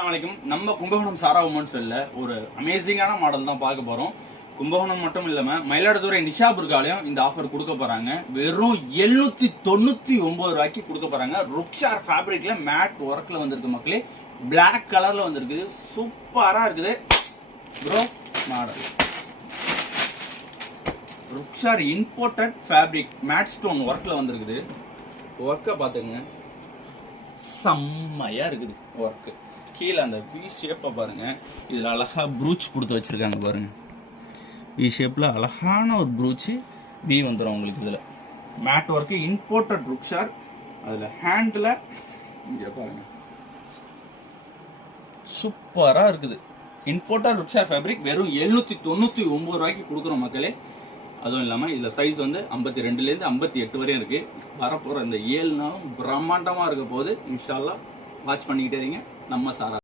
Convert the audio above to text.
அஸ்ஸலாமு நம்ம கும்பகோணம் சாரா உமன்ஸ் வெல்ல ஒரு அமேசிங்கான மாடல் தான் பார்க்க போறோம். கும்பகோணம் மட்டும் இல்லாம மயிலாடுதுறை நிஷாபுர்காலையும் இந்த ஆஃபர் கொடுக்க போறாங்க. வெறும் 799 ரூபாய்க்கு கொடுக்க போறாங்க. ருக்ஷார் ஃபேப்ரிக்ல மேட் ஒர்க்ல வந்திருக்கு மக்களே. பிளாக் கலர்ல வந்திருக்கு. சூப்பரா இருக்குது bro model. Rukhsar imported fabric matte stone ஒர்க்ல வந்திருக்குது. ஒர்க்கை பார்த்துங்க, செம்மையா இருக்குது ஒர்க்கு. கீழே அந்த வி ஷேப்பை பாருங்க. இதில் அழகா ப்ரூச் கொடுத்து வச்சிருக்காங்க பாருங்க. வி ஷேப்ல அழகான ஒரு ப்ரூச்சு வி வந்துடும் உங்களுக்கு. இதில் மேட் ஒர்க்கு இம்போர்ட்டட் ருக்ஷார். அதில் ஹேண்டில் இங்கே பாருங்க, சூப்பராக இருக்குது. இம்போர்ட்டட் ருக்ஷார் ஃபேப்ரிக் வெறும் 799 ரூபாய்க்கு கொடுக்குறோம் மக்களே. அதுவும் இல்லாமல் இதில் சைஸ் வந்து 52லேருந்து 58 வரையும் இருக்குது. வரப்போகிற இந்த 7 நாளும் பிரம்மாண்டமாக இருக்க போது இன்ஷால்லா வாட்ச் பண்ணிக்கிட்டே இருங்க நம்ம சாரா.